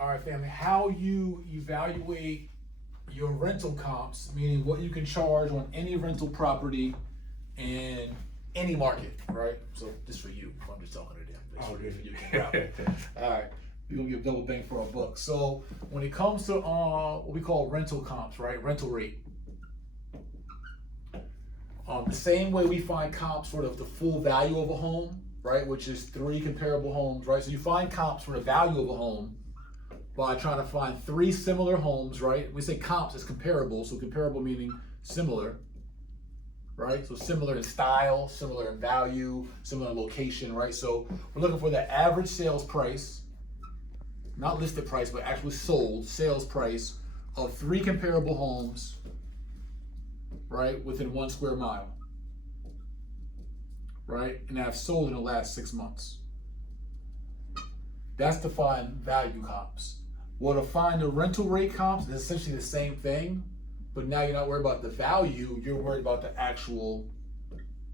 All right, family, how you evaluate your rental comps, meaning what you can charge on any rental property in any market, right? So this for you, I'm just talking to them. This for you can All right, we're gonna get double bang for our buck. So when it comes to what we call rental comps, right? Rental rate. The same way we find comps for the full value of a home, right? Which is 3 comparable homes, right? So you find comps for the value of a home by trying to find 3 similar homes, right? We say comps is comparable, so comparable meaning similar, right? So similar in style, similar in value, similar in location, right? So we're looking for the average sales price, not listed price, but actually sold sales price of 3 comparable homes, right, within 1 square mile, right? And have sold in the last 6 months. That's to find value comps. Well, to find the rental rate comps is essentially the same thing, but now you're not worried about the value, you're worried about the actual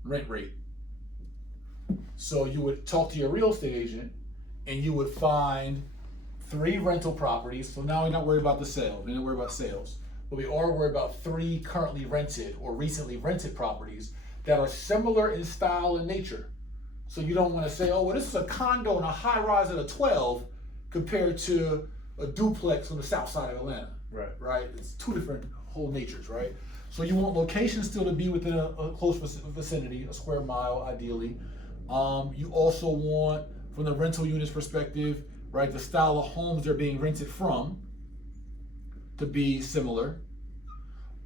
rent rate. So you would talk to your real estate agent and you would find 3 rental properties. So now you're not worried about the sale, you're not worried about sales, but we are worried about 3 currently rented or recently rented properties that are similar in style and nature. So you don't want to say, oh, well, this is a condo and a high rise at a 12 compared to a duplex on the south side of Atlanta. Right? It's 2 different whole natures, right? So you want locations still to be within a close vicinity, a square mile ideally. You also want, from the rental units perspective, right, the style of homes they're being rented from to be similar.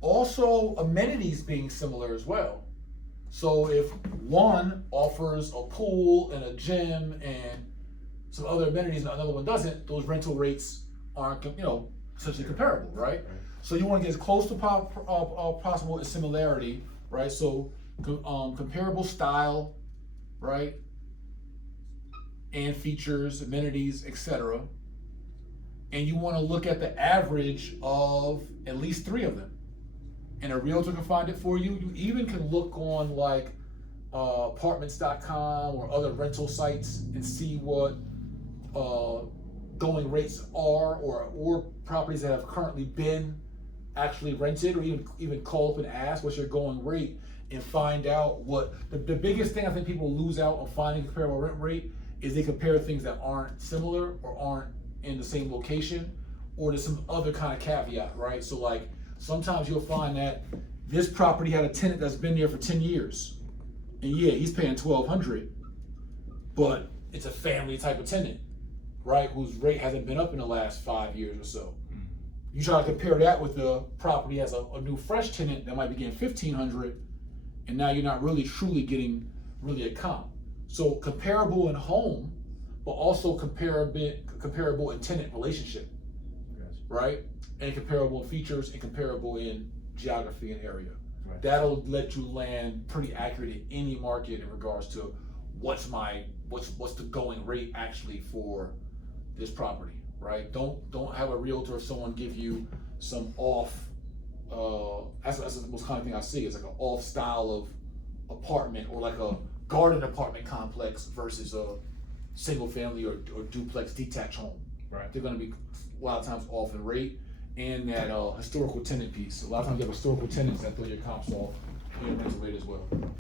Also, amenities being similar as well. So if one offers a pool and a gym and some other amenities and another one doesn't, those rental rates aren't, essentially comparable, right? So you want to get as close to possible in similarity, right? So comparable style, right? And features, amenities, etc. And you want to look at the average of at least 3 of them. And a realtor can find it for you. You even can look on like apartments.com or other rental sites and see what going rates are, or properties that have currently been actually rented, or even call up and ask what's your going rate and find out what the biggest thing I think people lose out on finding comparable rent rate is they compare things that aren't similar or aren't in the same location, or there's some other kind of caveat, right? So like sometimes you'll find that this property had a tenant that's been there for 10 years. And yeah, he's paying $1,200, but it's a family type of tenant, right? Whose rate hasn't been up in the last 5 years or so. You try to compare that with the property as a new fresh tenant that might be getting $1,500, and now you're not really truly getting a comp. So comparable in home, but also comparable in tenant relationship, right? And comparable in features and comparable in geography and area. Right. That'll let you land pretty accurate in any market in regards to what's the going rate actually for this property, right? Don't have a realtor or someone give you some off. That's the most common thing I see. It's like an off style of apartment, or like a garden apartment complex versus a single family or duplex detached home. Right. They're going to be a lot of times off in rate, and that historical tenant piece. A lot of times you have historical tenants that throw your comps off in your rental rate as well.